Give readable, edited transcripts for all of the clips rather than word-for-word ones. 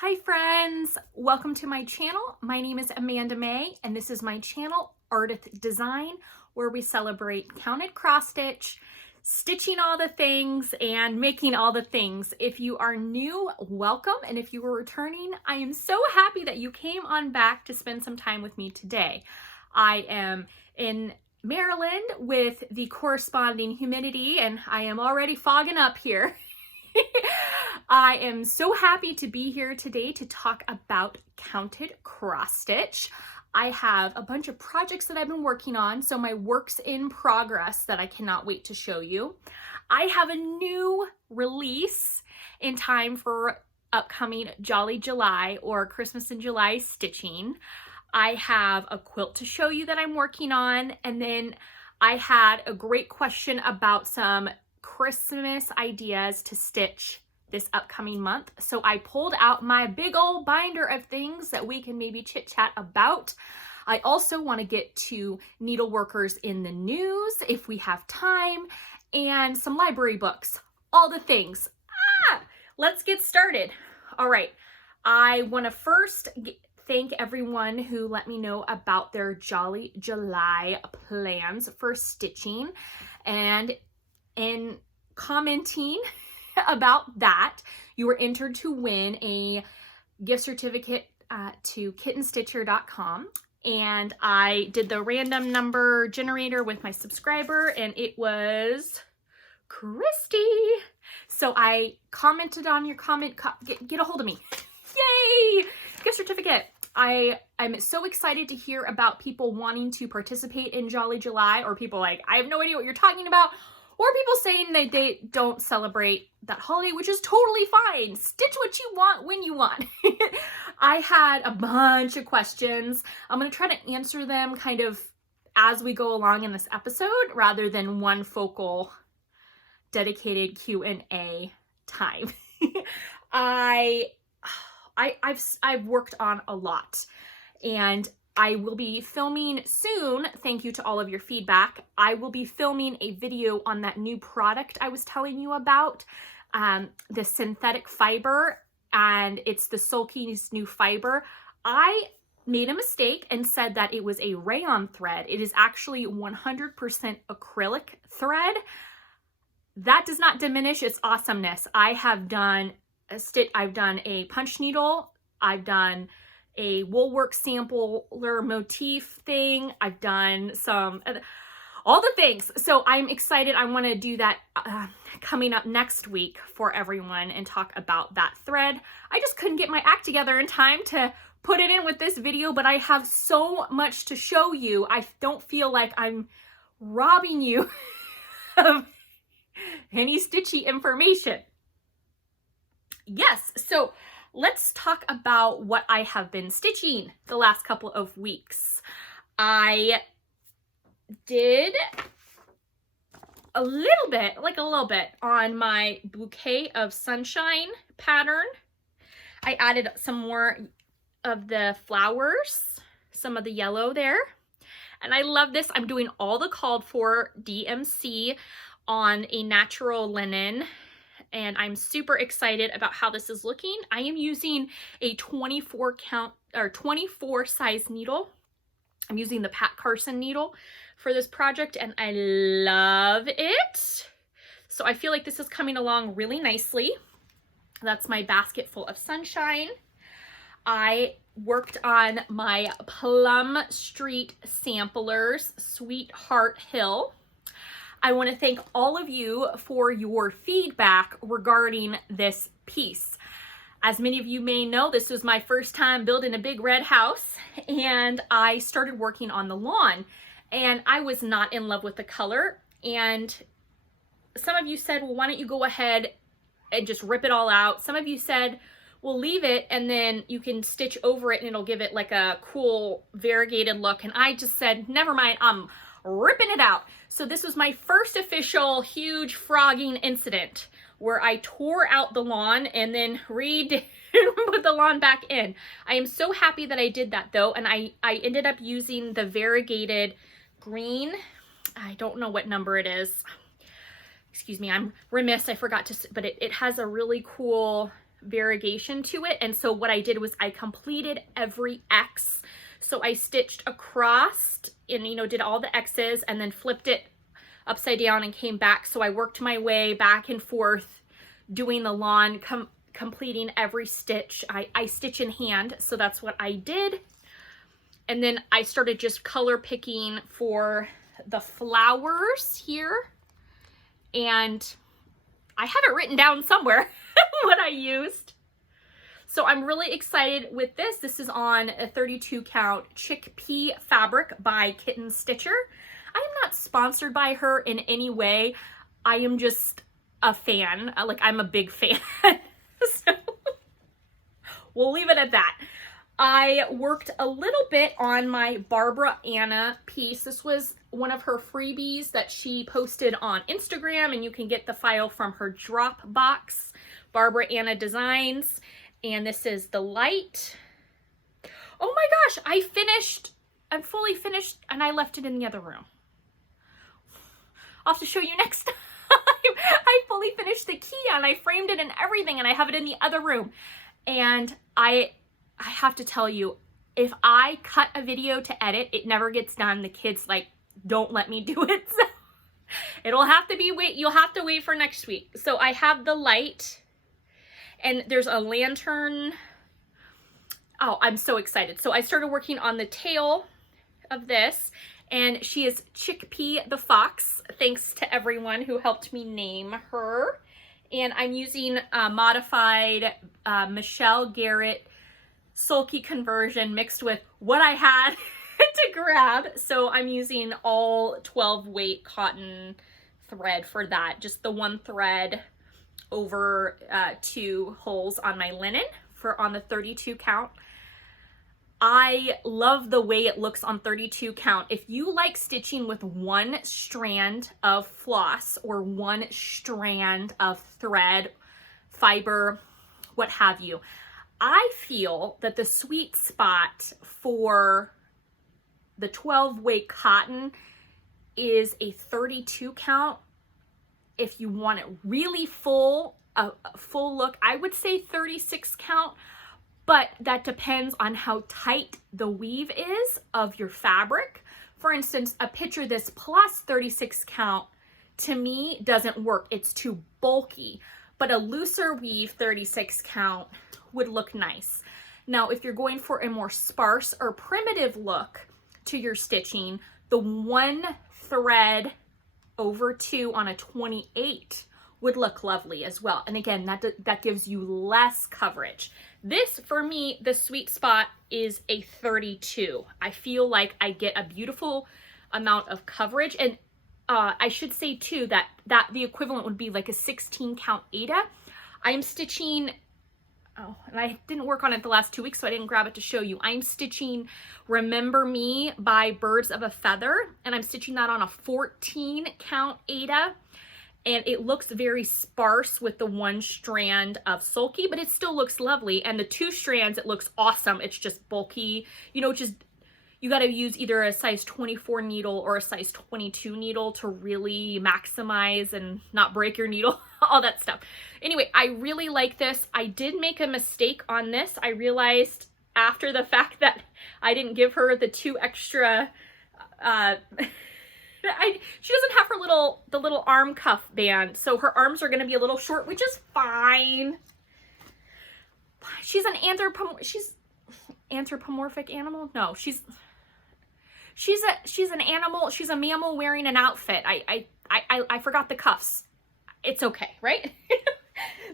Hi friends, welcome to my channel. My name is Amanda Mae and this is my channel, Ardith Design, where we celebrate counted cross stitch, stitching all the things, and making all the things. If you are new, welcome, and if you are returning, I am so happy that you came on back to spend some time with me today. I am in Maryland with the corresponding humidity and I am already fogging up here. I am so happy to be here today to talk about counted cross stitch. I have a bunch of projects that I've been working on, so my works in progress that I cannot wait to show you. I have a new release in time for upcoming Jolly July or Christmas in July stitching. I have a quilt to show you that I'm working on, and then I had a great question about some Christmas ideas to stitch this upcoming month. So I pulled out my big old binder of things that we can maybe chit chat about. I also want to get to Needleworkers in the news if we have time, and some library books, all the things. Let's get started. All right, I want to first thank everyone who let me know about their Jolly July plans for stitching, and in commenting about that, you were entered to win a gift certificate to kittenstitcher.com, and I did the random number generator with my subscriber and it was Christy. So I commented on your comment. Get a hold of me. Yay! Gift certificate. I'm so excited to hear about people wanting to participate in Jolly July, or people like, I have no idea what you're talking about, or people saying that they don't celebrate that holiday, which is totally fine. Stitch what you want when you want. I had a bunch of questions. I'm going to try to answer them kind of as we go along in this episode rather than one focal dedicated Q&A time. I've worked on a lot, and I will be filming soon. Thank you to all of your feedback. I will be filming a video on that new product I was telling you about, the synthetic fiber, and it's the Sulky's new fiber. I made a mistake and said that it was a rayon thread. It is actually 100% acrylic thread. That does not diminish its awesomeness. I have done I've done a punch needle. I've done a woolwork sampler motif thing. I've done all the things. So I'm excited. I want to do that coming up next week for everyone and talk about that thread. I just couldn't get my act together in time to put it in with this video, but I have so much to show you. I don't feel like I'm robbing you of any stitchy information. Yes, so let's talk about what I have been stitching the last couple of weeks. I did a little bit on my Bouquet of Sunshine pattern. I added some more of the flowers, some of the yellow there, and I love this. I'm doing all the called for DMC on a natural linen, and I'm super excited about how this is looking. I am using a 24 size needle. I'm using the Pat Carson needle for this project, and I love it. So I feel like this is coming along really nicely. That's my basket full of sunshine. I worked on my Plum Street samplers, Sweetheart Hill. I want to thank all of you for your feedback regarding this piece. As many of you may know, this was my first time building a big red house, and I started working on the lawn, and I was not in love with the color. And some of you said, well, why don't you go ahead and just rip it all out? Some of you said, well, leave it and then you can stitch over it and it'll give it like a cool variegated look. And I just said, never mind, I'm ripping it out. So this was my first official huge frogging incident where I tore out the lawn and then put the lawn back in. I am so happy that I did that though, and I ended up using the variegated green. I don't know what number it is. Excuse me, I'm remiss, I forgot to, but it has a really cool variegation to it. And so what I did was I completed every X. So I stitched across and, you know, did all the X's and then flipped it upside down and came back. So I worked my way back and forth doing the lawn, completing every stitch. I stitch in hand, so that's what I did. And then I started just color picking for the flowers here. And I have it written down somewhere what I used. So I'm really excited with this. This is on a 32 count chickpea fabric by Kitten Stitcher. I am not sponsored by her in any way. I am just a fan. Like, I'm a big fan. So we'll leave it at that. I worked a little bit on my Barbara Anna piece. This was one of her freebies that she posted on Instagram, and you can get the file from her Dropbox, Barbara Anna Designs. And this is the light. Oh my gosh, I'm fully finished, and I left it in the other room. I'll have to show you next time. I fully finished the key and I framed it and everything, and I have it in the other room. And I have to tell you, if I cut a video to edit, it never gets done. The kids like don't let me do it. So it'll have to be you'll have to wait for next week. So I have the light and there's a lantern. Oh, I'm so excited. So I started working on the tail of this, and she is Chickpea the Fox. Thanks to everyone who helped me name her. And I'm using modified Michelle Garrett Sulky conversion mixed with what I had to grab. So I'm using all 12 weight cotton thread for that. Just the one thread over 2 holes on my linen on the 32 count. I love the way it looks on 32 count. If you like stitching with one strand of floss or one strand of thread, fiber, what have you, I feel that the sweet spot for the 12 weight cotton is a 32 count. If you want it really full, a full look, I would say 36 count. But that depends on how tight the weave is of your fabric. For instance, a picture this plus 36 count to me doesn't work. It's too bulky. But a looser weave 36 count would look nice. Now, if you're going for a more sparse or primitive look to your stitching, the one thread over 2 on a 28 would look lovely as well. And again, that gives you less coverage. This, for me, the sweet spot is a 32. I feel like I get a beautiful amount of coverage. And I should say too that the equivalent would be like a 16 count Aida. I'm stitching, and I didn't work on it the last 2 weeks, so I didn't grab it to show you. I'm stitching Remember Me by Birds of a Feather, and I'm stitching that on a 14 count Aida. And it looks very sparse with the one strand of Sulky, but it still looks lovely. And the 2 strands, it looks awesome. It's just bulky. You know, you got to use either a size 24 needle or a size 22 needle to really maximize and not break your needle, all that stuff. Anyway, I really like this. I did make a mistake on this. I realized after the fact that I didn't give her the 2 extra, she doesn't have the little arm cuff band, so her arms are going to be a little short, which is fine. She's an anthropomorphic animal. No, she's an animal. She's a mammal wearing an outfit. I forgot the cuffs. It's okay, right?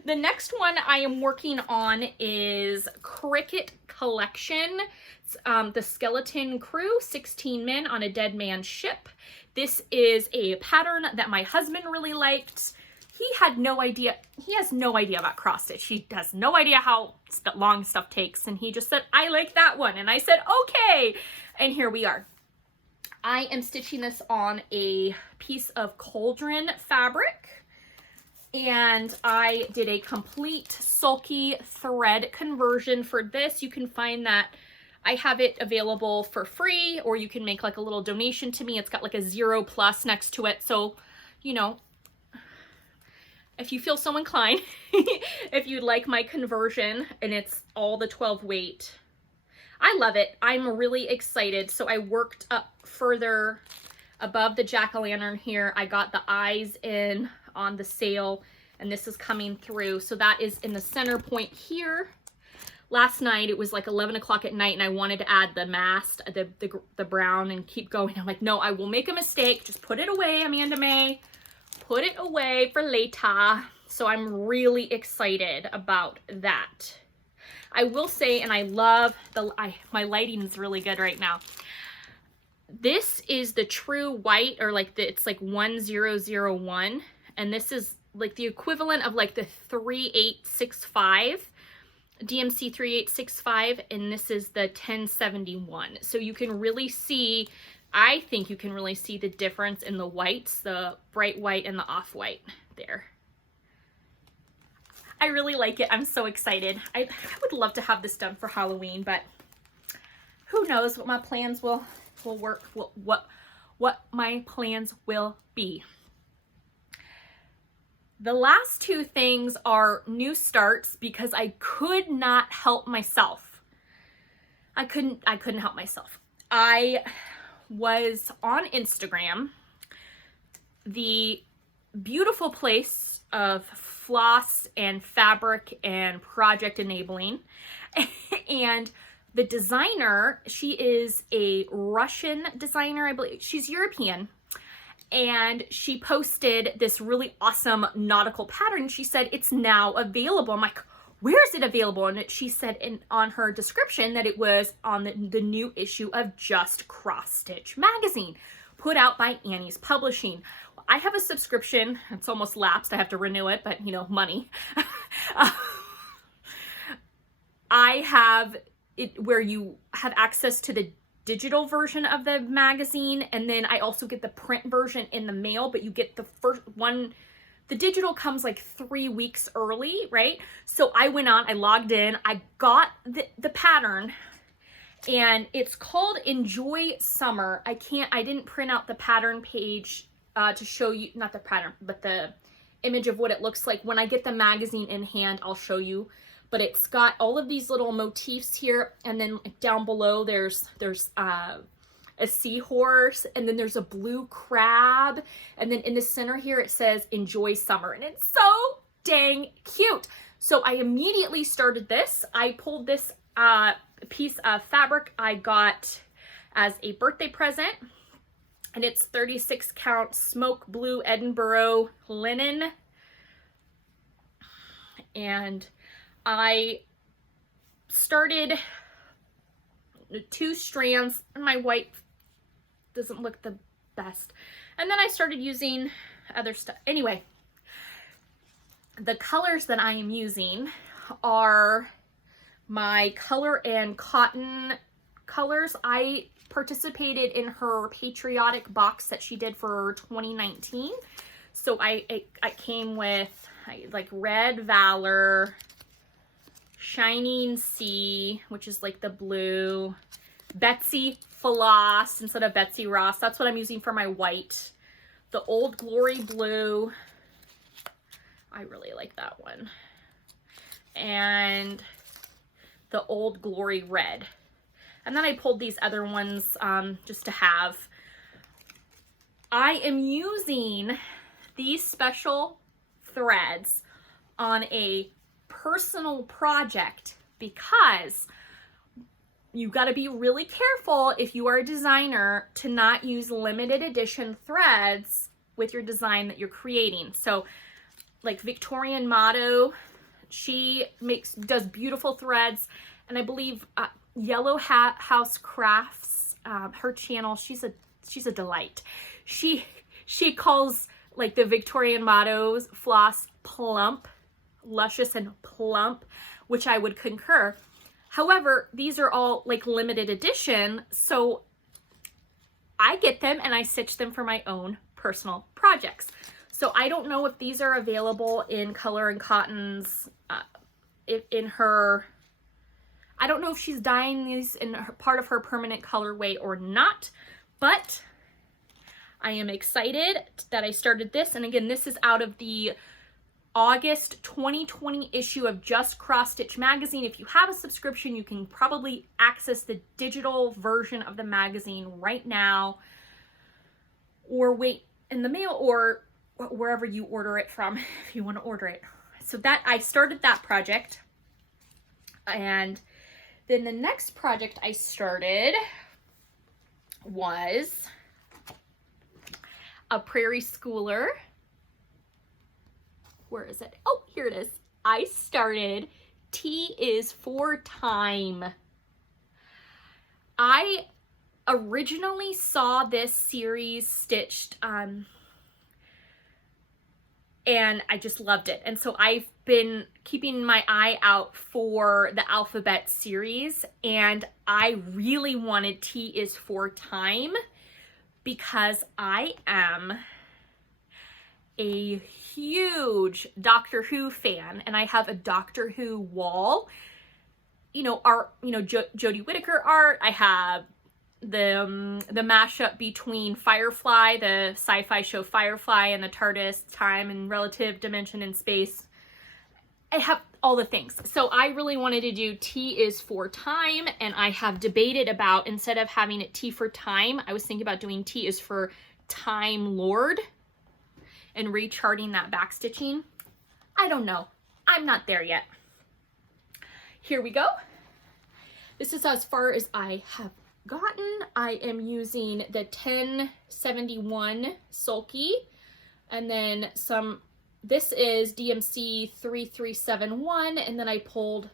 The next one I am working on is Cricket Collection. It's, the Skeleton Crew, 16 men on a dead man's ship. This is a pattern that my husband really liked. He had no idea. He has no idea about cross stitch. He has no idea how long stuff takes. And he just said, I like that one. And I said, okay. And here we are. I am stitching this on a piece of cauldron fabric. And I did a complete Sulky thread conversion for this. You can find that. I have it available for free, or you can make like a little donation to me. It's got like a 0+ next to it. So, you know, if you feel so inclined, if you'd like my conversion, and it's all the 12 weight. I love it. I'm really excited. So I worked up further above the jack-o'-lantern here. I got the eyes in on the sail, and this is coming through. So that is in the center point here. Last night, it was like 11 o'clock at night, and I wanted to add the mast, the brown, and keep going. I'm like, no, I will make a mistake. Just put it away, Amanda Mae. Put it away for later. So I'm really excited about that. I will say, and I love my lighting is really good right now. This is the true white, or like it's like 1001, and this is like the equivalent of like the 3865, DMC 3865, and this is the 1071. So you can really see, I think you can really see the difference in the whites, the bright white and the off-white there. I really like it. I'm so excited. I would love to have this done for Halloween, but who knows what my plans will work, what my plans will be. The last two things are new starts because I could not help myself. I couldn't help myself. I was on Instagram, the beautiful place of floss and fabric and project enabling, and the designer, she is a Russian designer, I believe. She's European, and she posted this really awesome nautical pattern. She said it's now available. I'm like, where is it available? And she said on her description that it was on the new issue of Just CrossStitch Magazine, put out by Annie's Publishing. I have a subscription. It's almost lapsed. I have to renew it, but you know, money. I have it where you have access to the digital version of the magazine, and then I also get the print version in the mail, but you get the first one. The digital comes like 3 weeks early, right? So I went on, I logged in, I got the pattern, and it's called Enjoy Summer. I didn't print out the pattern page to show you, not the pattern, but the image of what it looks like. When I get the magazine in hand, I'll show you. But it's got all of these little motifs here, and then down below there's a seahorse, and then there's a blue crab, and then in the center here it says Enjoy Summer, and it's so dang cute. So I immediately started this. I pulled this piece of fabric I got as a birthday present, and it's 36 count smoke blue Edinburgh linen, and I started 2 strands, and my white doesn't look the best, and then I started using other stuff. Anyway, the colors that I am using are my color and cotton colors. I participated in her patriotic box that she did for 2019. So I came with like Red Valor, Shining Sea, which is like the blue, Betsy Floss instead of Betsy Ross. That's what I'm using for my white. The Old Glory blue. I really like that one. And the Old Glory red. And then I pulled these other ones just to have. I am using these special threads on a personal project because you got to be really careful if you are a designer to not use limited edition threads with your design that you're creating. So like Victorian Motto, she does beautiful threads, and I believe Yellow House Crafts, her channel, she's a delight. She calls like the Victorian Motto's floss plump, luscious and plump, which I would concur. However, these are all like limited edition, so I get them and I stitch them for my own personal projects. So I don't know if these are available in Color and Cottons, in her, I don't know if she's dyeing these in part of her permanent colorway or not, but I am excited that I started this. And again, this is out of the August 2020 issue of Just CrossStitch Magazine. If you have a subscription, you can probably access the digital version of the magazine right now, or wait in the mail, or wherever you order it from if you want to order it. So that I started that project. And then the next project I started was a Prairie schooler. Where is it? Oh, here it is. I started T is for Time. I originally saw this series stitched and I just loved it. And so I've been keeping my eye out for the alphabet series, and I really wanted T is for Time because I am a huge Doctor Who fan, and I have a Doctor Who wall. You know, Jodie Whittaker art. I have the mashup between Firefly, the sci-fi show Firefly, and the TARDIS, time and relative dimension and space. I have all the things. So I really wanted to do T is for Time, and I have debated about, instead of having it T for Time, I was thinking about doing T is for Time Lord and recharting that back stitching. I don't know. I'm not there yet. Here we go. This is as far as I have gotten. I am using the 1071 Sulky, and then some, this is DMC 3371, and then I pulled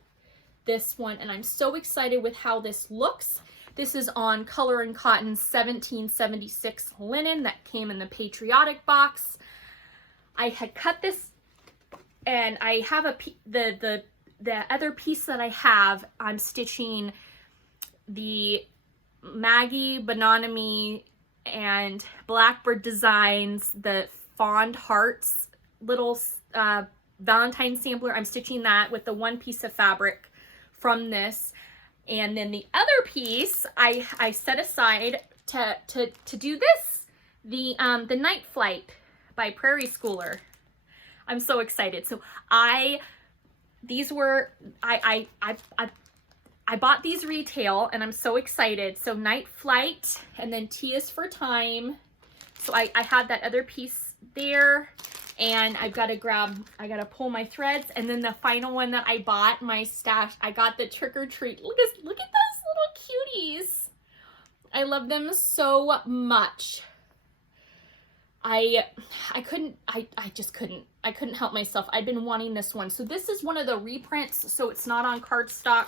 this one, and I'm so excited with how this looks. This is on Color and Cotton 1776 linen that came in the Patriotic box. I had cut this, and I have the other piece that I have, I'm stitching the Maggie, Bononomy, and Blackbird Designs, the Fond Hearts little Valentine sampler. I'm stitching that with the one piece of fabric from this. And then the other piece I set aside to do this, the Night Flight by Prairie Schooler. I'm so excited. So I bought these retail, and I'm so excited. So Night Flight, and then T is for Time. So I have that other piece there, and I gotta pull my threads. And then the final one that I bought, my stash, I got the Trick or Treat. Look at those little cuties. I love them so much. I just couldn't help myself. I've been wanting this one. So this is one of the reprints, so it's not on cardstock.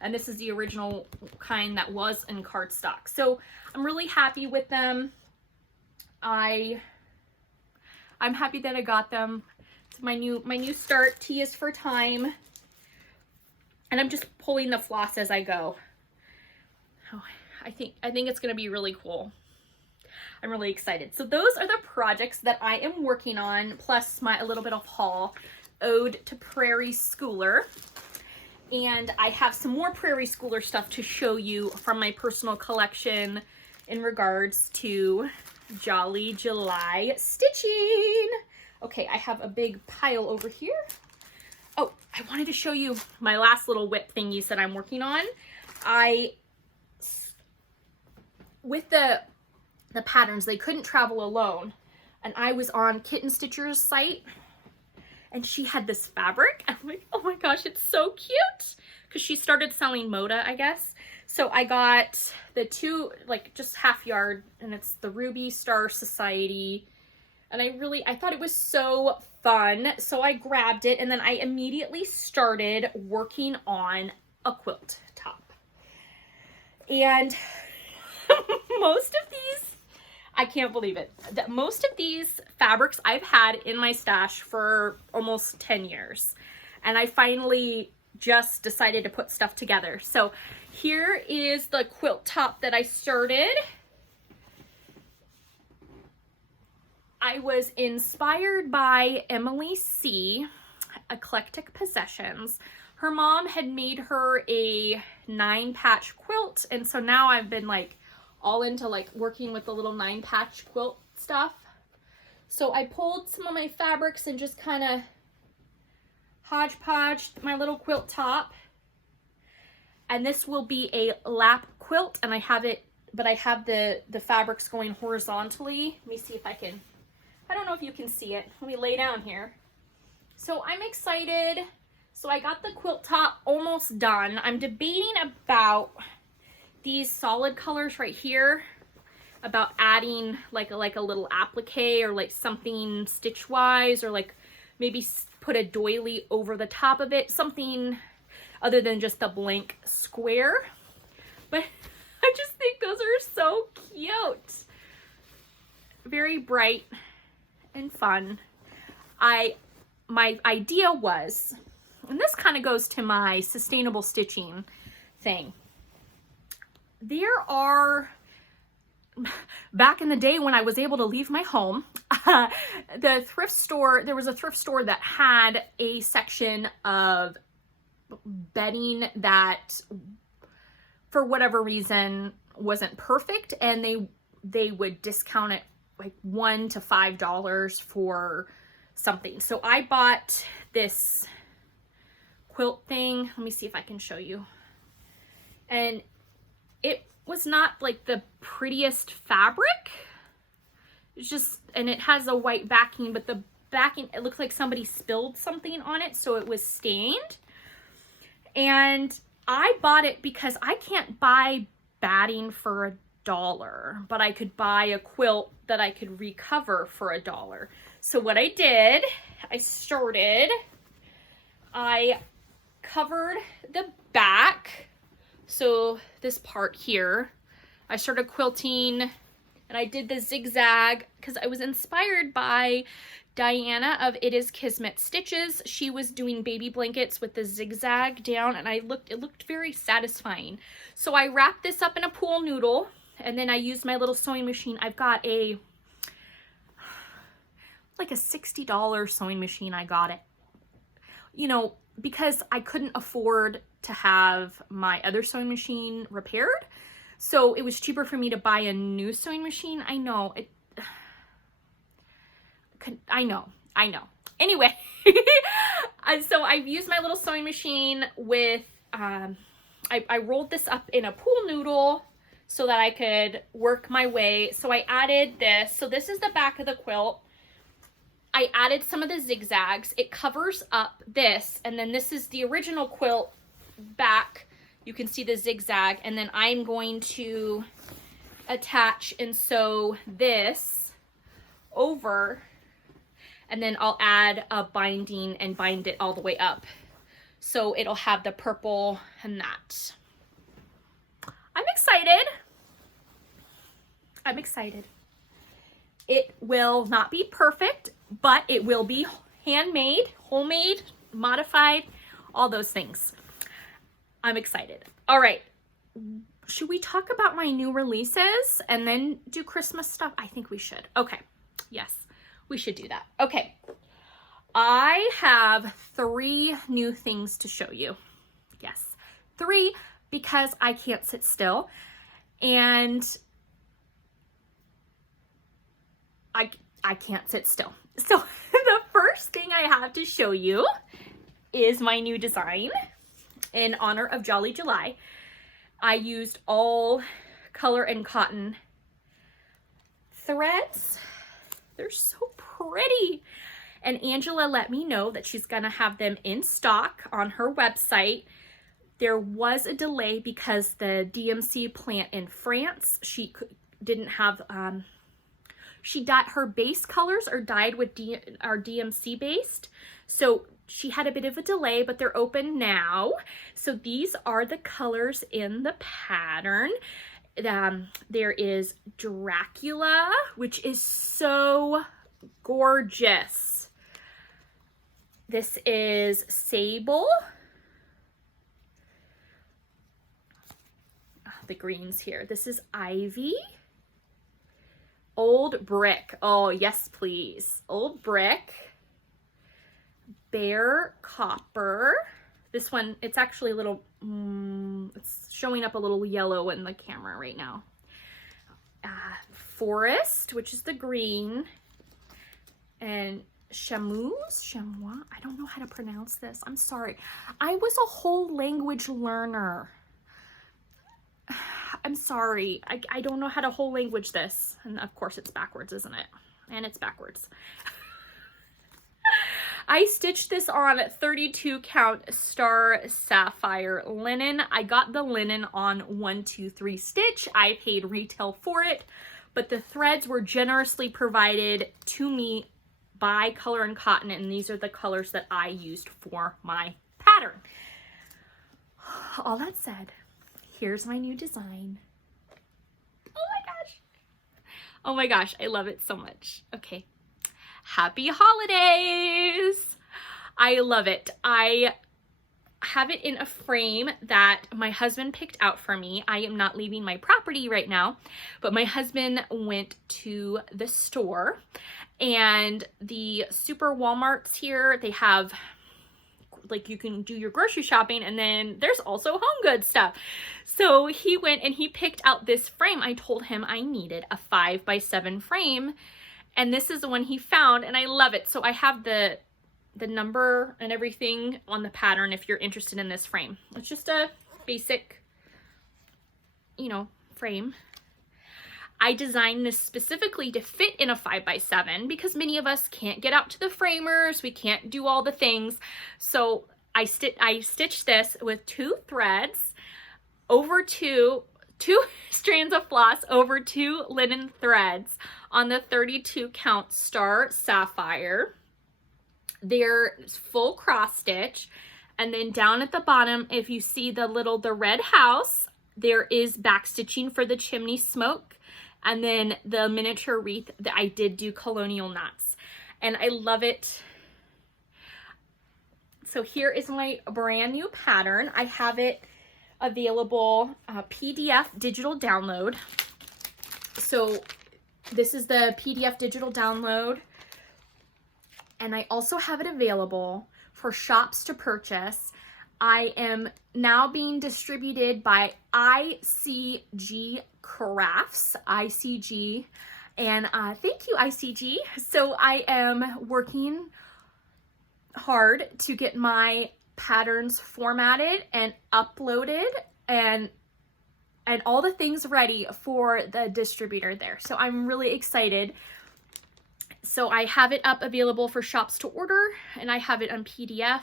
And this is the original kind that was in cardstock. So I'm really happy with them. I'm happy that I got them. It's my new start. T is for Time. And I'm just pulling the floss as I go. Oh, I think it's gonna be really cool. I'm really excited. So those are the projects that I am working on, plus a little bit of haul. Ode to Prairie Schooler. And I have some more Prairie Schooler stuff to show you from my personal collection in regards to Jolly July stitching. Okay, I have a big pile over here. Oh, I wanted to show you my last little whip thingies that I'm working on. With the patterns, they couldn't travel alone. And I was on Kitten Stitcher's site, and she had this fabric. I'm like, oh my gosh, it's so cute. Because she started selling Moda, I guess. So I got the two, like just half yard, and it's the Ruby Star Society. And I thought it was so fun. So I grabbed it, and then I immediately started working on a quilt top. And most of these, I can't believe it. Most of these fabrics I've had in my stash for almost 10 years. And I finally just decided to put stuff together. So here is the quilt top that I started. I was inspired by Emily C. Eclectic Possessions. Her mom had made her a 9-patch quilt, and so now I've been like all into like working with the little 9-patch quilt stuff. So I pulled some of my fabrics and just kind of hodgepodge my little quilt top. And this will be a lap quilt, and I have it, but I have the fabrics going horizontally. Let me see if I can, I don't know if you can see it. Let me lay down here. So I'm excited. So I got the quilt top almost done. I'm debating about these solid colors right here, about adding like a little applique or like something stitch wise, or like maybe put a doily over the top of it, something other than just a blank square. But I just think those are so cute. Very bright and fun. My idea was, and this kind of goes to my sustainable stitching thing. There are, back in the day when I was able to leave my home, the thrift store, there was a thrift store that had a section of bedding that for whatever reason wasn't perfect, and they would discount it like $1 to $5 for something. So I bought this quilt thing. Let me see if I can show you. And it was not like the prettiest fabric. It's just, and it has a white backing, but the backing, it looks like somebody spilled something on it, so it was stained. And I bought it because I can't buy batting for $1, but I could buy a quilt that I could recover for $1. So what I did, I covered the back. So this part here, I started quilting, and I did the zigzag because I was inspired by Diana of It Is Kismet Stitches. She was doing baby blankets with the zigzag down, and it looked very satisfying. So I wrapped this up in a pool noodle, and then I used my little sewing machine. I've got like a $60 sewing machine. I got it, you know, because I couldn't afford to have my other sewing machine repaired. So it was cheaper for me to buy a new sewing machine. I know. Anyway, so I've used my little sewing machine with, I rolled this up in a pool noodle so that I could work my way. So I added this. So this is the back of the quilt. I added some of the zigzags. It covers up this, and then this is the original quilt back. You can see the zigzag, and then I'm going to attach and sew this over, and then I'll add a binding and bind it all the way up. So it'll have the purple and that. I'm excited. I'm excited. It will not be perfect, but it will be handmade, homemade, modified, all those things. I'm excited. All right. Should we talk about my new releases and then do Christmas stuff? I think we should. Okay. Yes, we should do that. Okay. I have 3 new things to show you. Yes, 3, because I can't sit still. And I can't sit still. So the first thing I have to show you is my new design in honor of Jolly July. I used all color and cotton threads. They're so pretty. And Angela let me know that she's gonna have them in stock on her website. There was a delay because the DMC plant in France, she didn't have, her base colors are dyed with are DMC based. So she had a bit of a delay, but they're open now. So these are the colors in the pattern. There is Dracula, which is so gorgeous. This is Sable. The greens here. This is Ivy. Old Brick. Oh, yes, please. Old Brick. Bare Copper. This one, it's actually a little, it's showing up a little yellow in the camera right now. Forest, which is the green. And chamois. I don't know how to pronounce this. I'm sorry. I was a whole language learner. I'm sorry. I don't know how to whole language this. And of course it's backwards, isn't it? And it's backwards. I stitched this on 32 count star sapphire linen. I got the linen on 123 Stitch. I paid retail for it, but the threads were generously provided to me by Color and Cotton, and these are the colors that I used for my pattern. All that said, here's my new design. Oh my gosh. Oh my gosh, I love it so much. Okay. Happy holidays! I love it. I have it in a frame that my husband picked out for me. I am not leaving my property right now, but my husband went to the store, and the super Walmarts here, they have, like, you can do your grocery shopping, and then there's also home goods stuff. So he went and he picked out this frame. I told him I needed a 5x7 frame, and this is the one he found, and I love it. So I have the number and everything on the pattern if you're interested in this frame. It's just a basic, you know, frame. I designed this specifically to fit in a 5x7 because many of us can't get out to the framers. We can't do all the things. So I stitched this with 2 threads over two strands of floss over 2 linen threads on the 32 count star sapphire. They're full cross stitch, and then down at the bottom, if you see the red house, there is back stitching for the chimney smoke, and then the miniature wreath that I did do colonial knots, and I love it. So here is my brand new pattern. I have it available PDF digital download. So this is the PDF digital download, and I also have it available for shops to purchase. I am now being distributed by ICG Crafts, ICG, and thank you, ICG. So I am working hard to get my patterns formatted and uploaded and all the things ready for the distributor there. So I'm really excited. So I have it up available for shops to order, and I have it on PDF.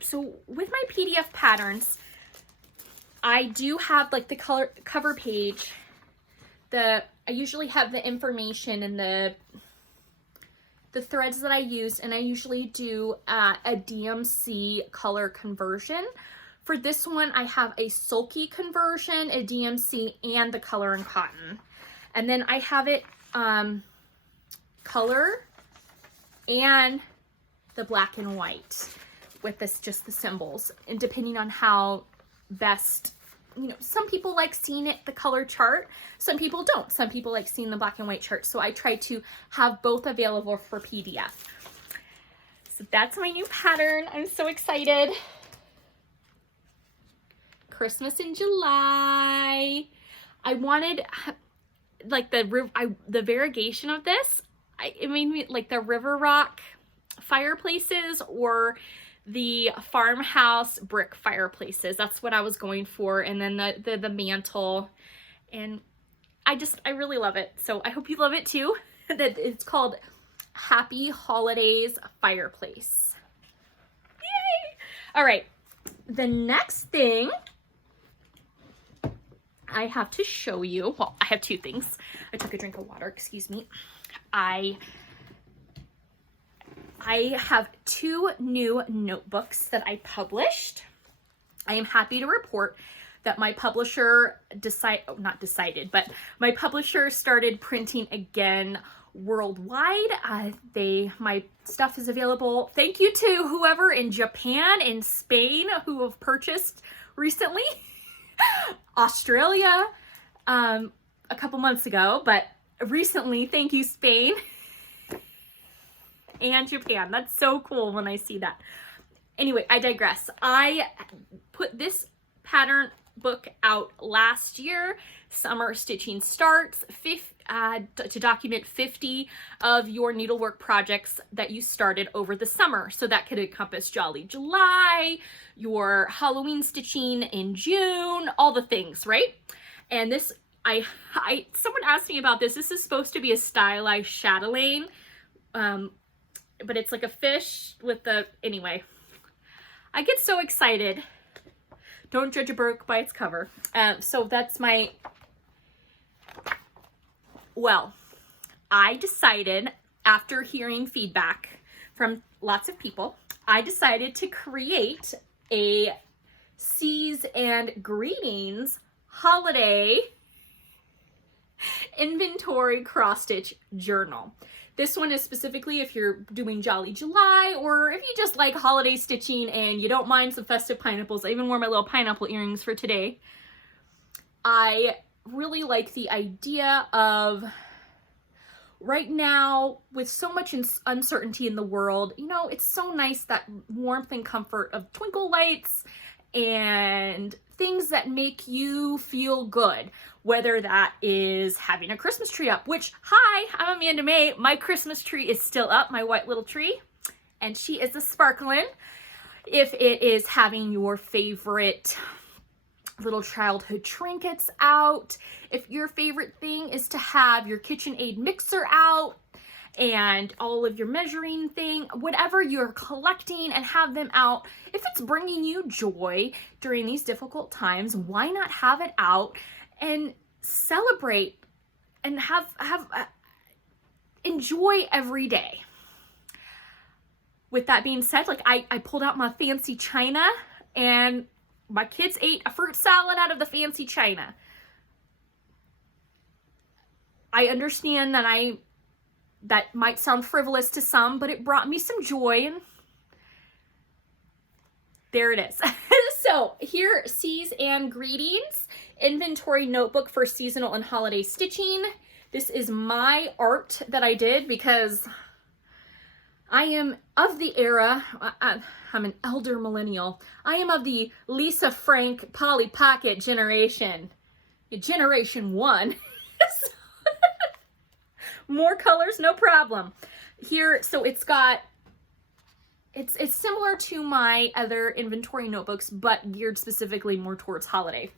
So with my PDF patterns, I do have like the cover page. I usually have the information and the threads that I use, and I usually do a DMC color conversion. For this one, I have a Sulky conversion, a DMC, and the Color and Cotton. And then I have it color and the black and white with just the symbols. And depending on how best, you know, some people like seeing the color chart, some people don't. Some people like seeing the black and white chart. So I try to have both available for PDF. So that's my new pattern. I'm so excited. Christmas in July. I wanted like the variegation of this. It made me like the River Rock fireplaces or the farmhouse brick fireplaces. That's what I was going for. And then the mantle, and I really love it. So I hope you love it too. That it's called Happy Holidays Fireplace. Yay! All right. The next thing I have to show you, well, I have 2 things. I took a drink of water, excuse me. I have 2 new notebooks that I published. I am happy to report that my publisher my publisher started printing again worldwide. My stuff is available. Thank you to whoever in Japan and Spain who have purchased recently. Australia a couple months ago, but recently, thank you, Spain and Japan. That's so cool when I see that. Anyway, I digress. I put this pattern book out last year. Summer stitching starts. to document 50 of your needlework projects that you started over the summer. So that could encompass Jolly July, your Halloween stitching in June, all the things, right? And this, someone asked me about this. This is supposed to be a stylized chatelaine, but it's like a fish with the, anyway. I get so excited. Don't judge a book by its cover. So that's my, well, I decided after hearing feedback from lots of people, I decided to create a Seas and Greetings holiday inventory cross-stitch journal. This one is specifically if you're doing Jolly July, or if you just like holiday stitching and you don't mind some festive pineapples. I even wore my little pineapple earrings for today. I really like the idea of, right now, with so much uncertainty in the world, you know, it's so nice, that warmth and comfort of twinkle lights and things that make you feel good, whether that is having a Christmas tree up, which, hi, I'm Amanda Mae. My Christmas tree is still up, my white little tree, and she is a sparkling. If it is having your favorite little childhood trinkets out, if your favorite thing is to have your KitchenAid mixer out, and all of your measuring thing, whatever you're collecting and have them out, if it's bringing you joy during these difficult times, why not have it out and celebrate and enjoy every day. With that being said, like I pulled out my fancy china and my kids ate a fruit salad out of the fancy china. I understand that might sound frivolous to some, but it brought me some joy, and there it is. So here, Seas and Greetings, inventory notebook for seasonal and holiday stitching. This is my art that I did because I am of the era, I'm an elder millennial. I am of the Lisa Frank Polly Pocket generation, generation 1. More colors, no problem. Here, so it's similar to my other inventory notebooks, but geared specifically more towards holiday.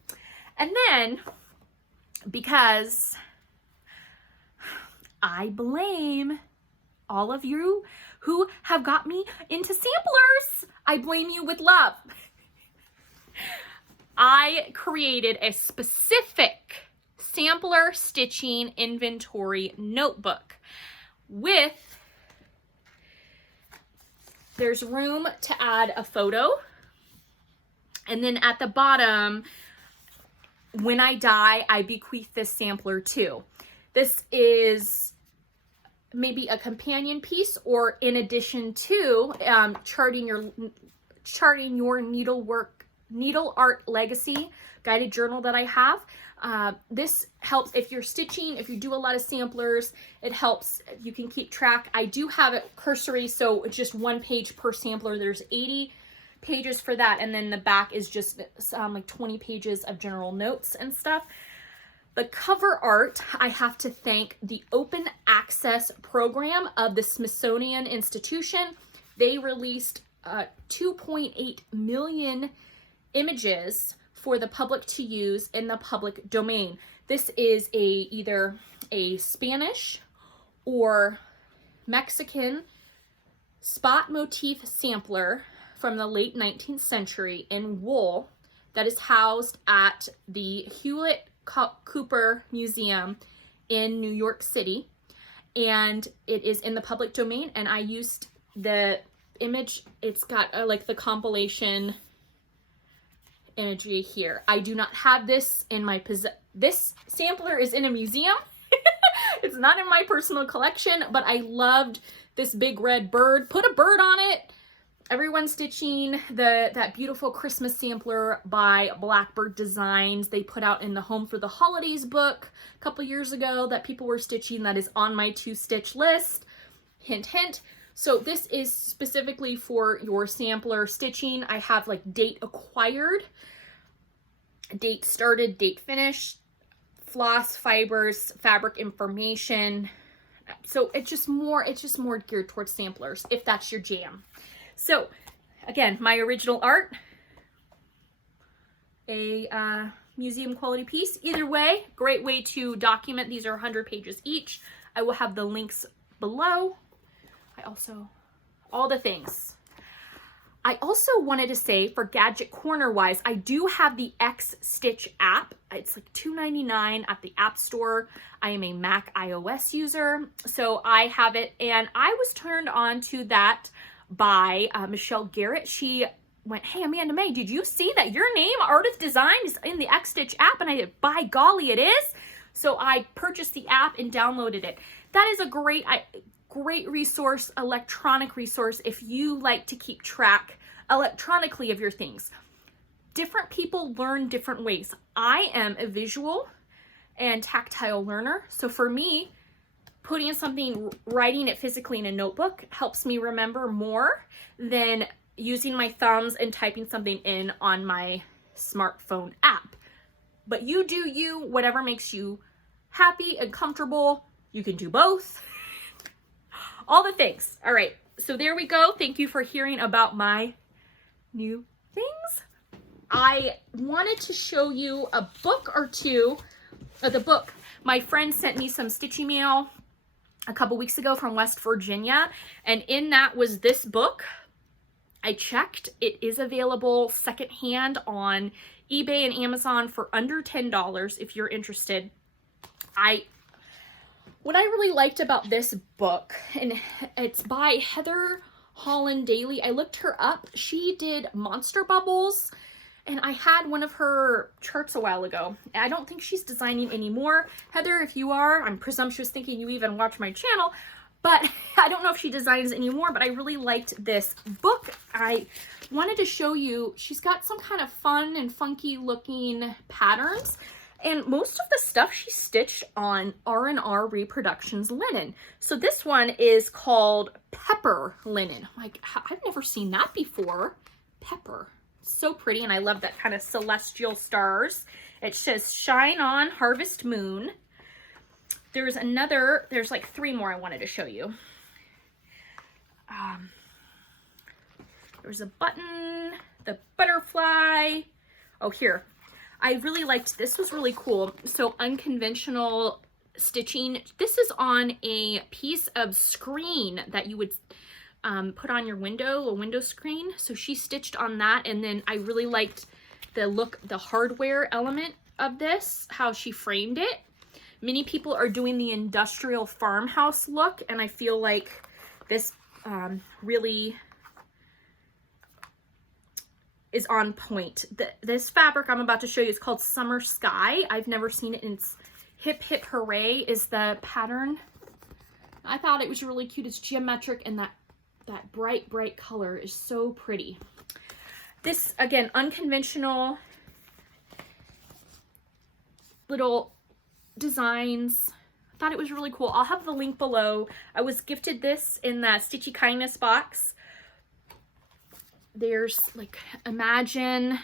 And then, because I blame all of you who have got me into samplers, I blame you with love. I created a specific sampler stitching inventory notebook with, there's room to add a photo, and then at the bottom, when I die, I bequeath this sampler too. This is maybe a companion piece, or in addition to charting your needle art legacy guided journal that I have. This helps if you're stitching, if you do a lot of samplers, it helps, you can keep track. I do have it cursory, so it's just 1 page per sampler. There's 80 pages for that, and then the back is just like 20 pages of general notes and stuff. The cover art, I have to thank the Open Access program of the Smithsonian Institution. They released 2.8 million images for the public to use in the public domain. This is either a Spanish or Mexican spot motif sampler from the late 19th century in wool that is housed at the Hewlett Cooper Museum in New York City, and it is in the public domain, and I used the image. It's got like the compilation imagery here. I do not have this in my this sampler is in a museum. It's not in my personal collection, but I loved this big red bird. Put a bird on it. Everyone's stitching that beautiful Christmas sampler by Blackbird Designs. They put out in the Home for the Holidays book a couple years ago that people were stitching. That is on my to-stitch list. Hint, hint. So this is specifically for your sampler stitching. I have like date acquired, date started, date finished, floss fibers, fabric information. So it's just more geared towards samplers if that's your jam. So again, my original art, a museum quality piece. Either way, great way to document. These are 100 pages each. I will have the links below. All the things. I also wanted to say, for Gadget Corner wise, I do have the X Stitch app. It's like $2.99 at the App Store. I am a Mac iOS user, so I have it, and I was turned on to that by Michelle Garrett. She went, "Hey, Amanda Mae, did you see that your name, Ardith Design, is in the X Stitch app?" And I did, by golly, it is. So I purchased the app and downloaded it. That is a great resource, electronic resource, if you like to keep track electronically of your things. Different people learn different ways. I am a visual and tactile learner. So for me, putting something, writing it physically in a notebook helps me remember more than using my thumbs and typing something in on my smartphone app. But you do you, whatever makes you happy and comfortable. You can do both. All the things. All right, so there we go. Thank you for hearing about my new things. I wanted to show you a book or two. The book, my friend sent me some stitchy mail a couple weeks ago from West Virginia, and in that was this book. I checked. It is available secondhand on eBay and Amazon for under $10 if you're interested. What I really liked about this book, and it's by Heather Holland Daly. I looked her up. She did monster bubbles, and I had one of her charts a while ago. I don't think she's designing anymore. Heather, if you are, I'm presumptuous thinking you even watch my channel, but I don't know if she designs anymore, but I really liked this book. I wanted to show you, she's got some kind of fun and funky looking patterns. And most of the stuff she stitched on R&R Reproductions linen. So this one is called Pepper linen. Like, I've never seen that before. Pepper. So pretty, and I love that kind of celestial stars. It says Shine On Harvest Moon. There's like 3 more I wanted to show you. There's a button, the butterfly. Oh, here. I really liked, this was really cool. So unconventional stitching. This is on a piece of screen that you would put on your window, a window screen. So she stitched on that, and then I really liked the look, the hardware element of this, how she framed it. Many people are doing the industrial farmhouse look, and I feel like this really is on point. This fabric I'm about to show you is called Summer Sky. I've never seen it, and it's Hip Hip Hooray is the pattern. I thought it was really cute. It's geometric, and that bright color is so pretty. This, again, unconventional little designs. I thought it was really cool. I'll have the link below. I was gifted this in the Stitchy Kindness box. There's like Imagine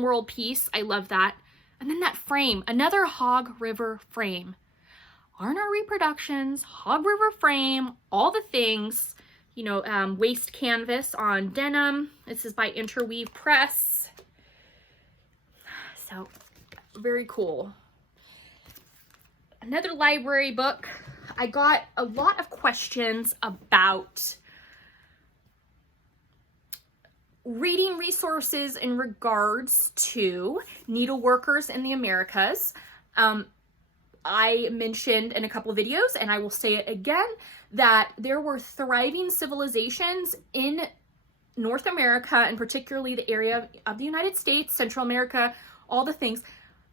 World Peace. I love that. And then that frame, another Hog River frame. R&R Reproductions, Hog River frame, all the things. You know, waste canvas on denim. This is by Interweave Press. So, very cool. Another library book. I got a lot of questions about reading resources in regards to Needleworkers in the Americas. I mentioned in a couple of videos, and I will say it again, that there were thriving civilizations in North America, and particularly the area of the United States, Central America, all the things.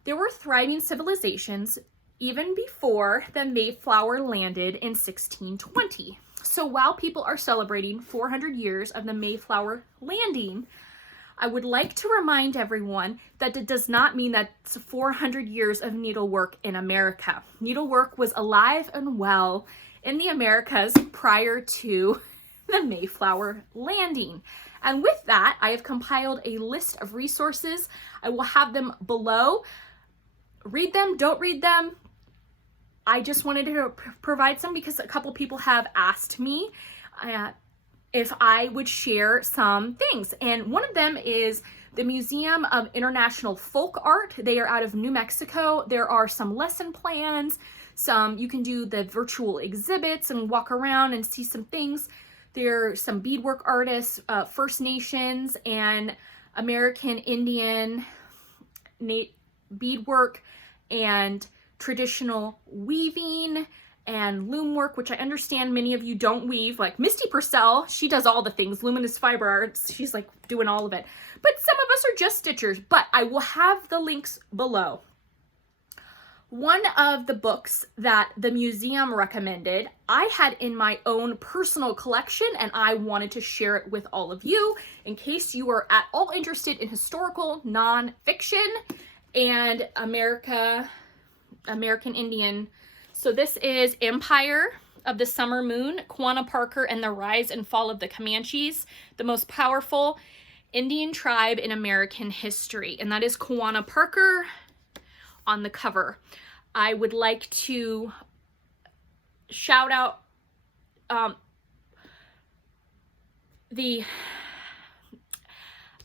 There were thriving civilizations even before the Mayflower landed in 1620. So while people are celebrating 400 years of the Mayflower landing, I would like to remind everyone that it does not mean that it's 400 years of needlework in America. Needlework was alive and well in the Americas prior to the Mayflower landing. And with that, I have compiled a list of resources. I will have them below. Read them, don't read them. I just wanted to provide some because a couple people have asked me if I would share some things. And one of them is the Museum of International Folk Art. They are out of New Mexico. There are some lesson plans, you can do the virtual exhibits and walk around and see some things. There are some beadwork artists, First Nations and American Indian beadwork and traditional weaving and loom work, which I understand many of you don't weave. Like Misty Purcell, she does all the things, luminous fiber arts, she's like doing all of it. But some of us are just stitchers, but I will have the links below. One of the books that the museum recommended, I had in my own personal collection, and I wanted to share it with all of you in case you are at all interested in historical nonfiction and American Indian. So this is Empire of the Summer Moon, Quanah Parker and the Rise and Fall of the Comanches, the most powerful Indian tribe in American history. And that is Quanah Parker on the cover. I would like to shout out the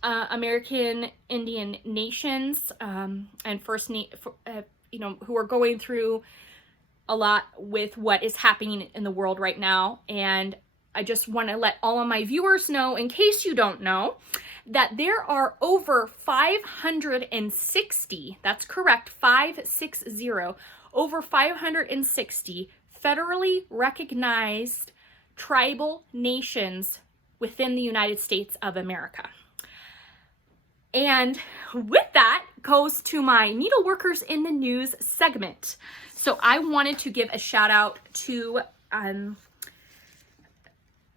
American Indian nations and First who are going through a lot with what is happening in the world right now. And I just want to let all of my viewers know, in case you don't know, that there are over 560, that's correct, 560, over 560 federally recognized tribal nations within the United States of America. And with that goes to my Needleworkers in the News segment. So I wanted to give a shout out to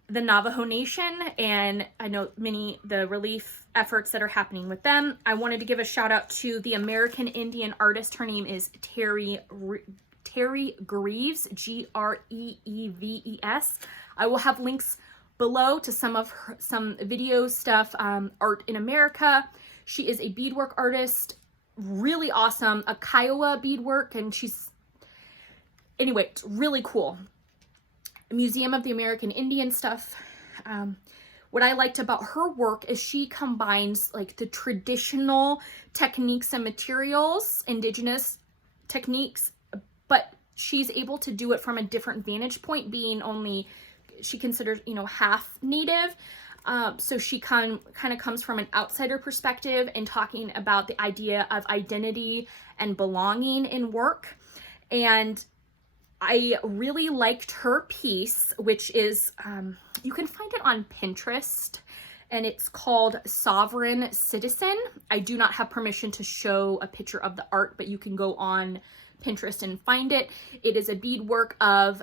the Navajo Nation, and I know the relief efforts that are happening with them. I wanted to give a shout out to the American Indian artist. Her name is Terry Greaves, Greeves. I will have links below to some video stuff, Art in America. She is a beadwork artist, really awesome, a Kiowa beadwork, and anyway, it's really cool. Museum of the American Indian stuff. What I liked about her work is she combines like the traditional techniques and materials, indigenous techniques, but she's able to do it from a different vantage point, being she considers, half native. So she kind of comes from an outsider perspective and talking about the idea of identity and belonging in work. And I really liked her piece, which is, you can find it on Pinterest, and it's called Sovereign Citizen. I do not have permission to show a picture of the art, but you can go on Pinterest and find it. It is a beadwork of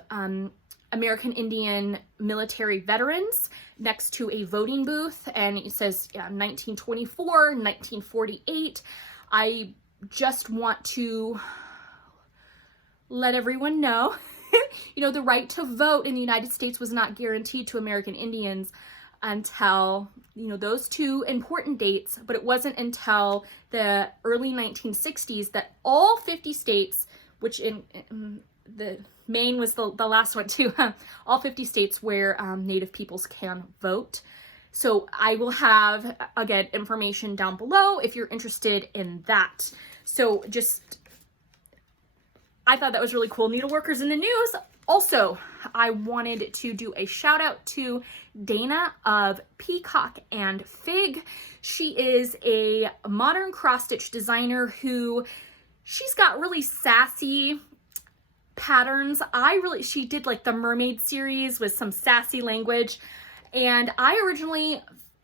American Indian military veterans next to a voting booth, and it says 1924, 1948. I just want to let everyone know, the right to vote in the United States was not guaranteed to American Indians until, those two important dates, but it wasn't until the early 1960s that all 50 states, which in the Maine was the last one too, all 50 states where Native peoples can vote. So I will have, again, information down below if you're interested in that. So I thought that was really cool. Needleworkers in the News. Also, I wanted to do a shout out to Dana of Peacock and Fig. She is a modern cross-stitch designer she's got really sassy patterns. She did like the mermaid series with some sassy language. And I originally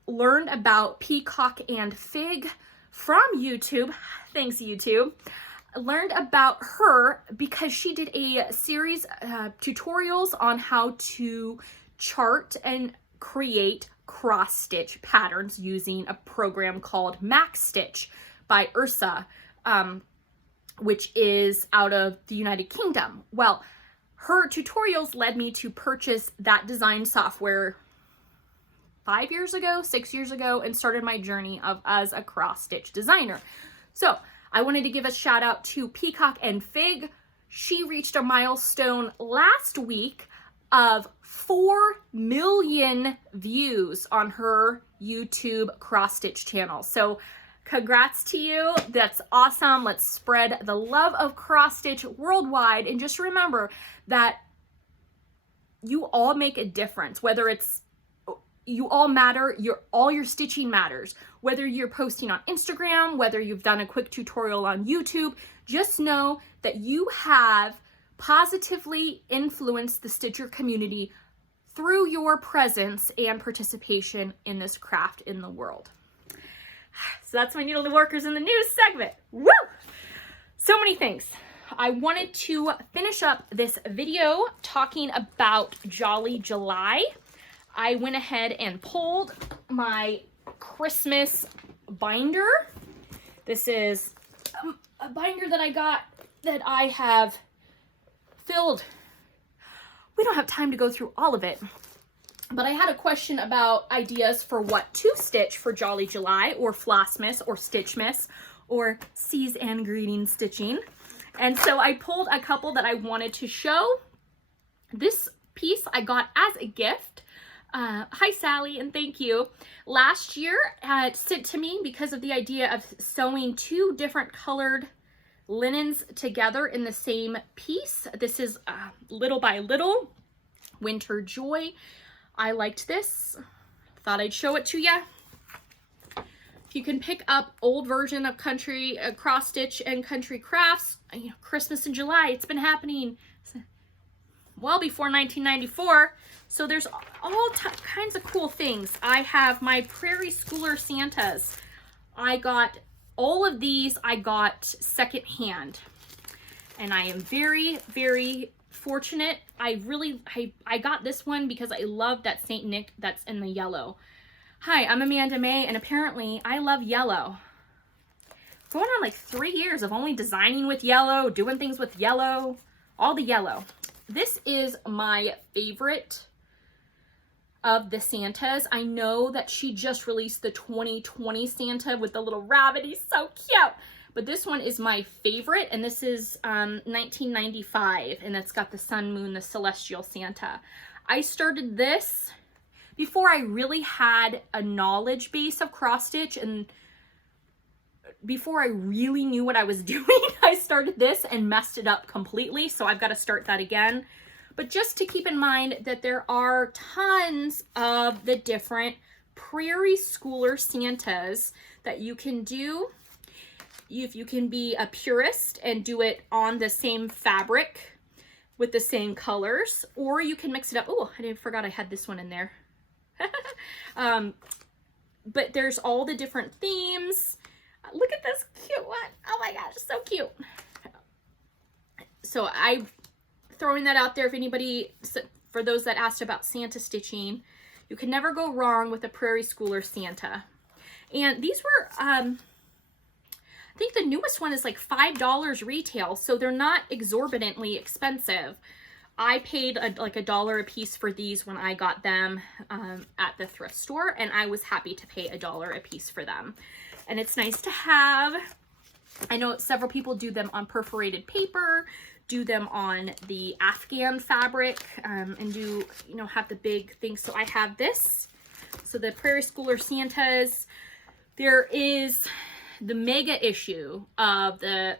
learned about Peacock and Fig from YouTube. Thanks, YouTube. Learned about her because she did a series of tutorials on how to chart and create cross-stitch patterns using a program called MaxStitch by Ursa, which is out of the United Kingdom. Well, her tutorials led me to purchase that design software 5 years ago, 6 years ago, and started my journey as a cross-stitch designer. So I wanted to give a shout out to Peacock and Fig. She reached a milestone last week of 4 million views on her YouTube cross-stitch channel. So congrats to you. That's awesome. Let's spread the love of cross-stitch worldwide. And just remember that you all make a difference, whether it's you all matter, all your stitching matters. Whether you're posting on Instagram, whether you've done a quick tutorial on YouTube, just know that you have positively influenced the Stitcher community through your presence and participation in this craft in the world. So that's my Needleworkers in the news segment. Woo! So many things. I wanted to finish up this video talking about Jolly July. I went ahead and pulled my Christmas binder. This is a binder that I got that I have filled. We don't have time to go through all of it, but I had a question about ideas for what to stitch for Jolly July, or Flossmas, or Stitchmas, or Seas and Greeting stitching. And so I pulled a couple that I wanted to show. This piece I got as a gift. Hi Sally, and thank you. Last year sent to me because of the idea of sewing 2 different colored linens together in the same piece. This is Little by Little, Winter Joy. I liked this. Thought I'd show it to you. If you can pick up old version of Country Cross Stitch and Country Crafts, you know, Christmas in July, it's been happening well before 1994. So there's all kinds of cool things. I have my Prairie Schooler Santas. I got all of these, I got secondhand. And I am very, very fortunate. I got this one because I love that Saint Nick that's in the yellow. Hi, I'm Amanda Mae, and apparently I love yellow. Going on like 3 years of only designing with yellow, doing things with yellow, all the yellow. This is my favorite of the Santas. I know that she just released the 2020 Santa with the little rabbit. He's so cute. But this one is my favorite, and this is 1995, and it's got the sun, moon, the celestial Santa. I started this before I really had a knowledge base of cross stitch, and before I really knew what I was doing. I started this and messed it up completely, so I've got to start that again. But just to keep in mind that there are tons of the different Prairie Schooler Santas that you can do. If you can be a purist and do it on the same fabric with the same colors, or you can mix it up. Oh, I forgot I had this one in there. But there's all the different themes. Look at this cute one. Oh my gosh, so cute. So I'm throwing that out there if anybody, for those that asked about Santa stitching, you can never go wrong with a Prairie Schooler Santa. And these were, I think the newest one is like $5 retail, so they're not exorbitantly expensive. I paid like $1 a piece for these when I got them at the thrift store, and I was happy to pay $1 a piece for them. And it's nice to have. I know several people do them on perforated paper, do them on the Afghan fabric, and do, you know, have the big things. So I have this. So the Prairie Schooler Santas. There is the mega issue of the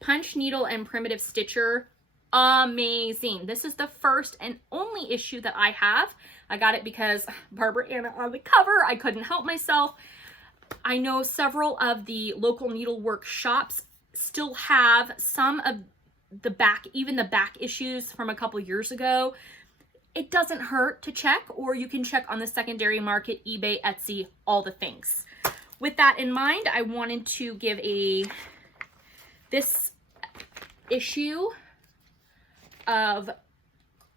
Punch Needle and Primitive Stitcher. Amazing. This is the first and only issue that I have. I got it because Barbara Anna on the cover. I couldn't help myself. I know several of the local needlework shops still have some of the back, even the back issues from a couple years ago. It doesn't hurt to check, or you can check on the secondary market, eBay, Etsy, all the things. With that in mind, I wanted to give this issue of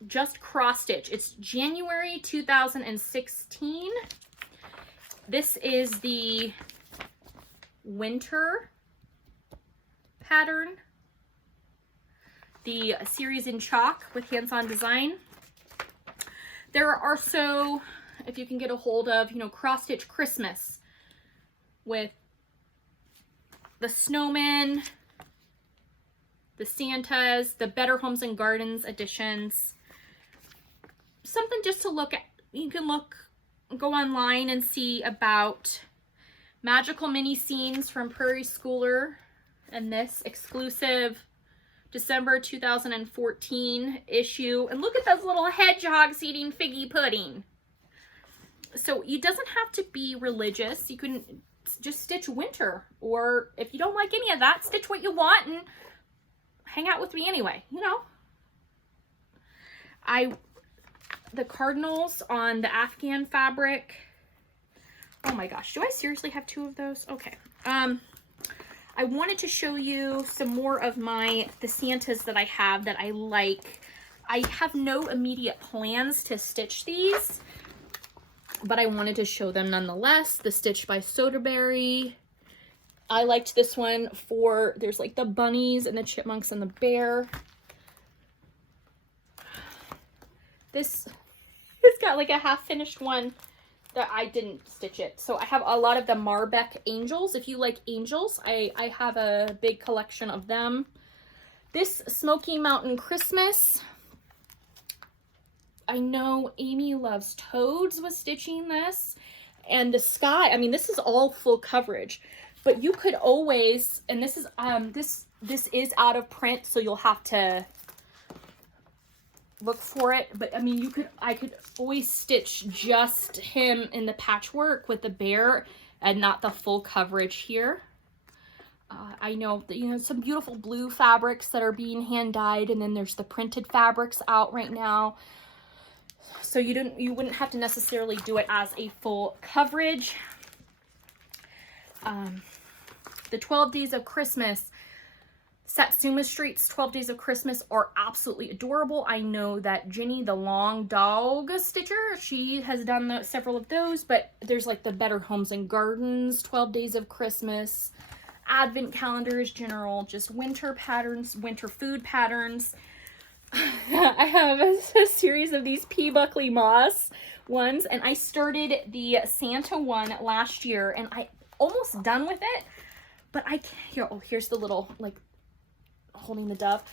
Just CrossStitch. It's January 2016. This is the winter pattern, the series in chalk with hands-on design. There are also, if you can get a hold of, you know, Cross Stitch Christmas with the snowmen, the Santas, the Better Homes and Gardens editions. Something just to look at. You can go online and see about Magical Mini Scenes from Prairie Schooler and this exclusive December 2014 issue. And look at those little hedgehogs eating figgy pudding. So it doesn't have to be religious. You can just stitch winter, or if you don't like any of that, stitch what you want and hang out with me anyway, you know. The cardinals on the Afghan fabric. Oh my gosh, do I seriously have 2 of those? Okay. I wanted to show you some more of the Santas that I have that I like. I have no immediate plans to stitch these, but I wanted to show them nonetheless. The Stitch by Soderberry. I liked this one for, there's like the bunnies and the chipmunks and the bear. This has got like a half-finished one that I didn't stitch it. So I have a lot of the Marbeck angels. If you like angels, I have a big collection of them. This Smoky Mountain Christmas. I know Amy Loves Toads was stitching this. And the sky, I mean, this is all full coverage. But you could always, and this is this is out of print, so you'll have to look for it. But I mean, I could always stitch just him in the patchwork with the bear and not the full coverage here. I know that, you know, some beautiful blue fabrics that are being hand dyed, and then there's the printed fabrics out right now. So you wouldn't have to necessarily do it as a full coverage. The 12 Days of Christmas, Satsuma Street's 12 Days of Christmas are absolutely adorable. I know that Ginny, the long dog stitcher, she has done several of those, but there's like the Better Homes and Gardens 12 Days of Christmas, Advent calendars, general just winter patterns, winter food patterns. I have a series of these P. Buckley Moss ones, and I started the Santa one last year, and I almost done with it, but I can't. Here's the little, like, holding the dove.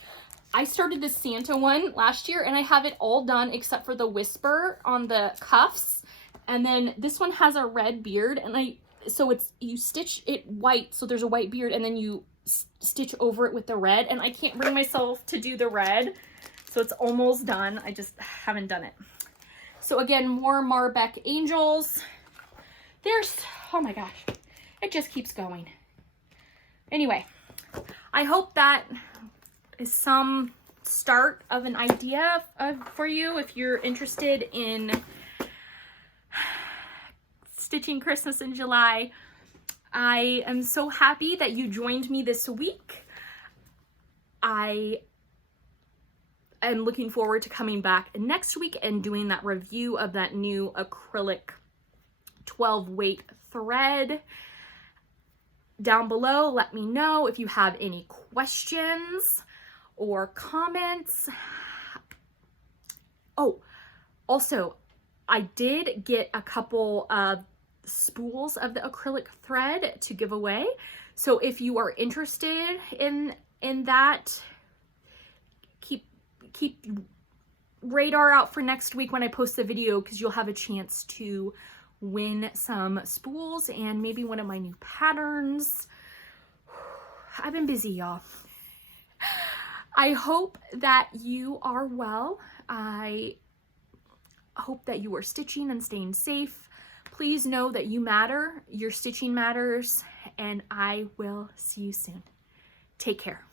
I started the Santa one last year, and I have it all done except for the whisper on the cuffs, and then this one has a red beard, and so you stitch it white, so there's a white beard, and then you stitch over it with the red, and I can't bring myself to do the red, so it's almost done. I just haven't done it. So again, more Marbeck angels. There's, oh my gosh, it just keeps going. Anyway, I hope that is some start of an idea for you if you're interested in stitching Christmas in July. I am so happy that you joined me this week. I am looking forward to coming back next week and doing that review of that new acrylic 12 weight thread. Down below, let me know if you have any questions or comments. Oh, also, I did get a couple of spools of the acrylic thread to give away. So if you are interested in that, keep radar out for next week when I post the video, because you'll have a chance to win some spools and maybe one of my new patterns. I've been busy, y'all. I hope that you are well. I hope that you are stitching and staying safe. Please know that you matter, your stitching matters, and I will see you soon. Take care.